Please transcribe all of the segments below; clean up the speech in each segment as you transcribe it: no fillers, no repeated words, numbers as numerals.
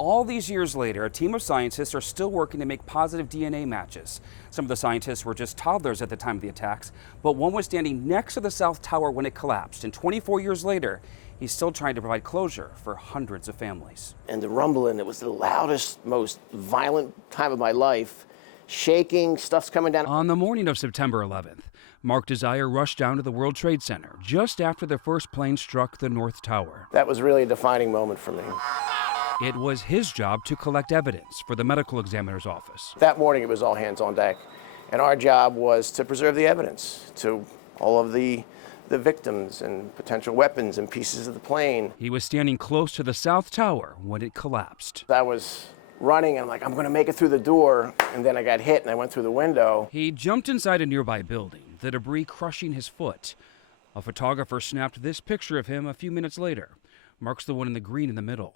All these years later, a team of scientists are still working to make positive DNA matches. Some of the scientists were just toddlers at the time of the attacks, but one was standing next to the South Tower when it collapsed. And 24 years later, he's still trying to provide closure for hundreds of families. And the rumbling, it was the loudest, most violent time of my life. Shaking, stuff's coming down. On the morning of September 11th, Mark Desire rushed down to the World Trade Center just after the first plane struck the North Tower. That was really a defining moment for me. It was his job to collect evidence for the medical examiner's office. That morning, it was all hands on deck. And our job was to preserve the evidence to all of the victims and potential weapons and pieces of the plane. He was standing close to the South Tower when it collapsed. I was running, and I'm like, I'm going to make it through the door. And then I got hit, and I went through the window. He jumped inside a nearby building, the debris crushing his foot. A photographer snapped this picture of him a few minutes later. Mark's the one in the green in the middle.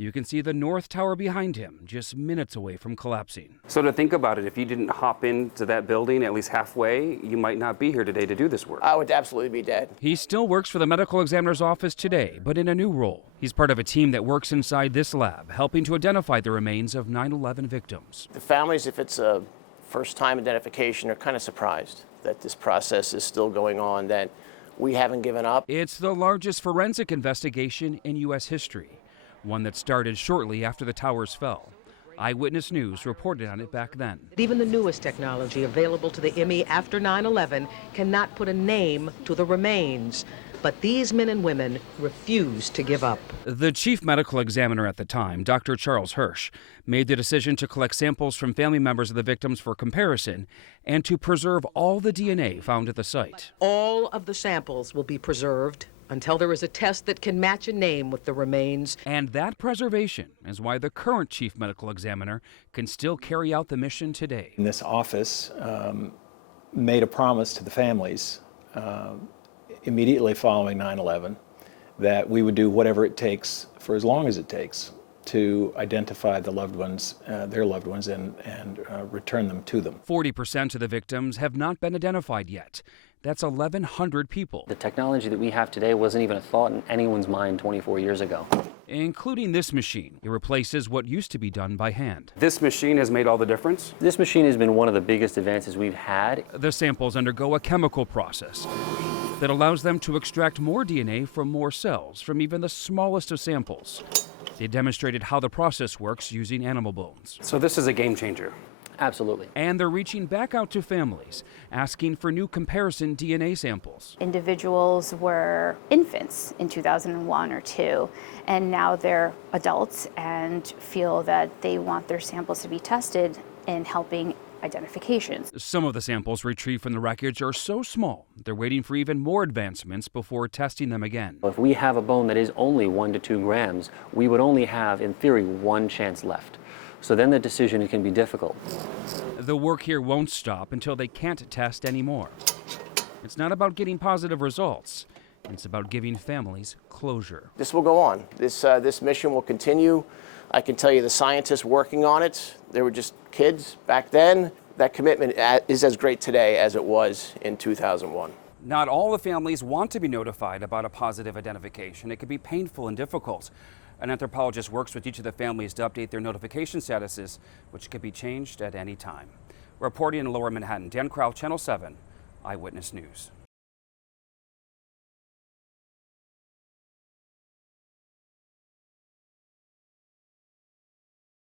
You can see the North Tower behind him, just minutes away from collapsing. So to think about it, if you didn't hop into that building at least halfway, you might not be here today to do this work. I would absolutely be dead. He still works for the medical examiner's office today, but in a new role. He's part of a team that works inside this lab, helping to identify the remains of 9/11 victims. The families, if it's a first-time identification, are kind of surprised that this process is still going on, that we haven't given up. It's the largest forensic investigation in U.S. history, one that started shortly after the towers fell. Eyewitness News reported on it back then. Even the newest technology available to the ME after 9/11 cannot put a name to the remains. But these men and women refuse to give up. The chief medical examiner at the time, Dr. Charles Hirsch, made the decision to collect samples from family members of the victims for comparison and to preserve all the DNA found at the site. All of the samples will be preserved until there is a test that can match a name with the remains. And that preservation is why the current chief medical examiner can still carry out the mission today. This office made a promise to the families immediately following 9/11 that we would do whatever it takes for as long as it takes to identify the loved ones, their loved ones, and return them to them. 40% of the victims have not been identified yet. That's 1,100 people. The technology that we have today wasn't even a thought in anyone's mind 24 years ago. Including this machine. It replaces what used to be done by hand. This machine has made all the difference? This machine has been one of the biggest advances we've had. The samples undergo a chemical process that allows them to extract more DNA from more cells, from even the smallest of samples. They demonstrated how the process works using animal bones. So this is a game changer. Absolutely. And they're reaching back out to families, asking for new comparison DNA samples. Individuals were infants in 2001 or 2, and now they're adults and feel that they want their samples to be tested in helping identifications. Some of the samples retrieved from the wreckage are so small, they're waiting for even more advancements before testing them again. If we have a bone that is only 1 to 2 grams, we would only have, in theory, 1 chance left. So then the decision can be difficult. The work here won't stop until they can't test anymore. It's not about getting positive results. It's about giving families closure. This will go on. This mission will continue. I can tell you the scientists working on it, they were just kids back then. That commitment is as great today as it was in 2001. Not all the families want to be notified about a positive identification. It can be painful and difficult. An anthropologist works with each of the families to update their notification statuses, which could be changed at any time. Reporting in Lower Manhattan, Dan Crowell, Channel 7, Eyewitness News.